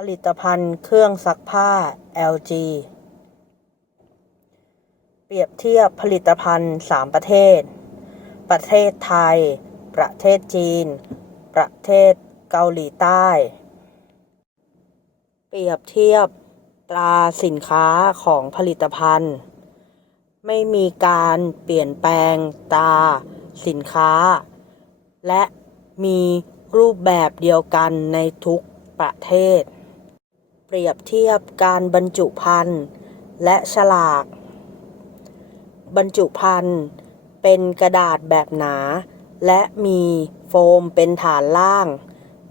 ผลิตภัณฑ์เครื่องซักผ้า LG เปรียบเทียบผลิตภัณฑ์ 3 ประเทศ ประเทศไทย ประเทศจีน ประเทศเกาหลีใต้ เปรียบเทียบตราสินค้าของผลิตภัณฑ์ ไม่มีการเปลี่ยนแปลงตราสินค้า และมีรูปแบบเดียวกันในทุกประเทศ เปรียบเทียบการบรรจุภัณฑ์และฉลาก บรรจุภัณฑ์เป็นกระดาษแบบหนา และมีโฟมเป็นฐานล่าง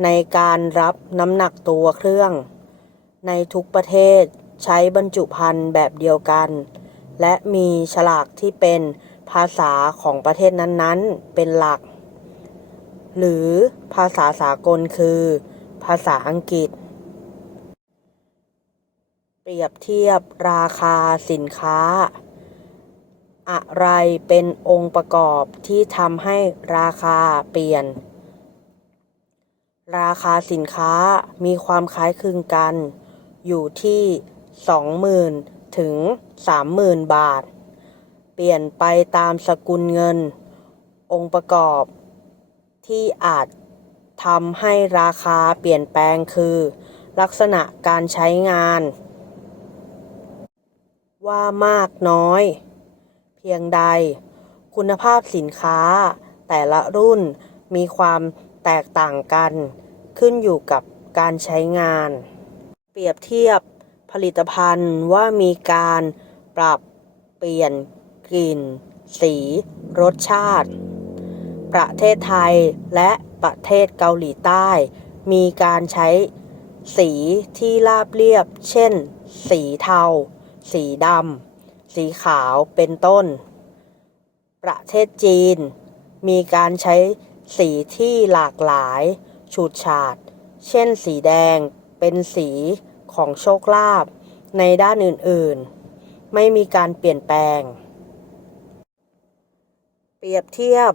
ในการรับน้ำหนักตัวเครื่อง ในทุกประเทศใช้บรรจุภัณฑ์แบบเดียวกัน และมีฉลากที่เป็นภาษาของประเทศนั้นๆ เป็นหลัก หรือภาษาสากลคือ ภาษาอังกฤษ เปรียบเทียบราคาสินค้า อะไรเป็นองค์ประกอบที่ทำให้ราคาเปลี่ยน ราคาสินค้ามีความคล้ายคลึงกัน อยู่ที่ 20,000 ถึง 30,000 บาท เปลี่ยนไปตามสกุลเงิน องค์ประกอบ ที่อาจทำให้ราคาเปลี่ยนแปลงคือลักษณะการใช้งาน ว่ามากน้อย เพียงใด คุณภาพสินค้า แต่ละรุ่นมีความแตกต่างกัน ขึ้นอยู่กับการใช้งาน เปรียบเทียบผลิตภัณฑ์ว่ามีการปรับเปลี่ยนกลิ่น สี รสชาติ ประเทศไทยและประเทศเกาหลีใต้ มีการใช้สีที่ราบเรียบ เช่น สีเทา สีดำ สีขาวเป็นต้น ประเทศจีน มีการใช้สีที่หลากหลาย ฉูดฉาด เช่นสีแดงเป็นสีของโชคลาภในด้านอื่นๆ ไม่มีการเปลี่ยนแปลง เปรียบเทียบ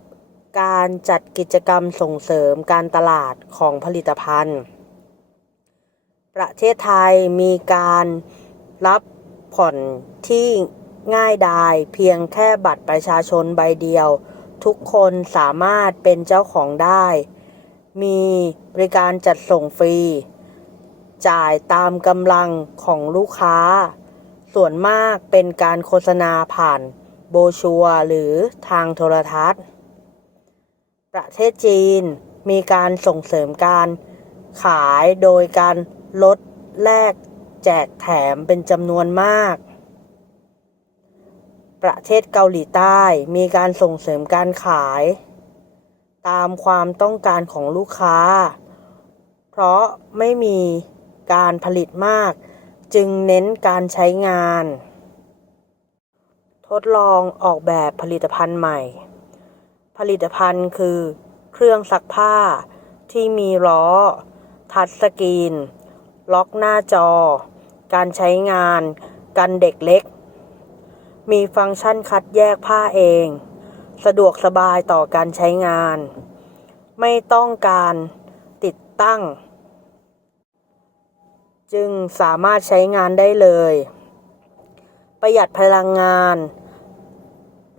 การจัดกิจกรรมส่งเสริมการตลาดของผลิตภัณฑ์ ประเทศไทยมีการรับ ผ่อนที่ง่ายดายเพียงแค่บัตรประชาชนใบเดียว ทุกคนสามารถเป็นเจ้าของได้ มีบริการจัดส่งฟรี จ่ายตามกำลังของลูกค้า ส่วนมากเป็นการโฆษณาผ่านโบชัวหรือทางโทรทัศน์ ประเทศจีนมีการส่งเสริมการขายโดยการลดแลก แจกแถมเป็นจำนวนมาก ประเทศเกาหลีใต้มีการส่งเสริมการขาย ตามความต้องการของลูกค้า เพราะไม่มีการผลิตมาก จึงเน้นการใช้งาน ทดลองออกแบบผลิตภัณฑ์ใหม่ ผลิตภัณฑ์คือ เครื่องซักผ้าที่มีล้อ ทัชสกรีนล็อกหน้าจอ การใช้งาน กันเด็กเล็ก มีฟังก์ชันคัดแยกผ้าเอง สะดวกสบายต่อการใช้งาน ไม่ต้องการติดตั้ง จึงสามารถใช้งานได้เลย ประหยัดพลังงาน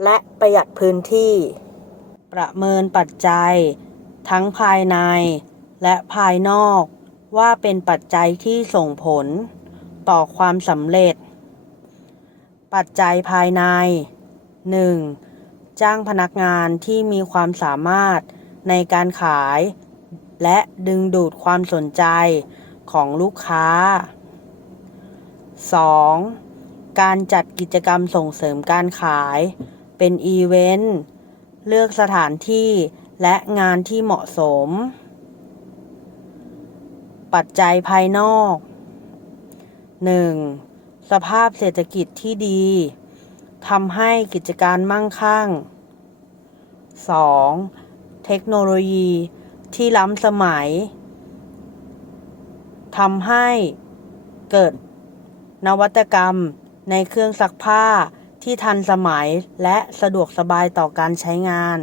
และประหยัดพื้นที่ ประเมินปัจจัย ทั้งภายในและภายนอกว่าเป็นปัจจัยที่ส่งผล ต่อความสำเร็จ ปัจจัยภายใน 1. จ้างพนักงานที่มีความสามารถในการขาย และดึงดูดความสนใจของลูกค้า 2. การจัดกิจกรรมส่งเสริมการขาย เป็นอีเวนต์เลือกสถานที่และงานที่เหมาะสม ปัจจัยภายนอก 1. สภาพเศรษฐกิจที่ดีทำให้กิจการมั่งคั่ง 2. เทคโนโลยีที่ล้ำสมัยทำให้เกิดนวัตกรรมในเครื่องซักผ้าที่ทันสมัยและสะดวกสบายต่อการใช้งาน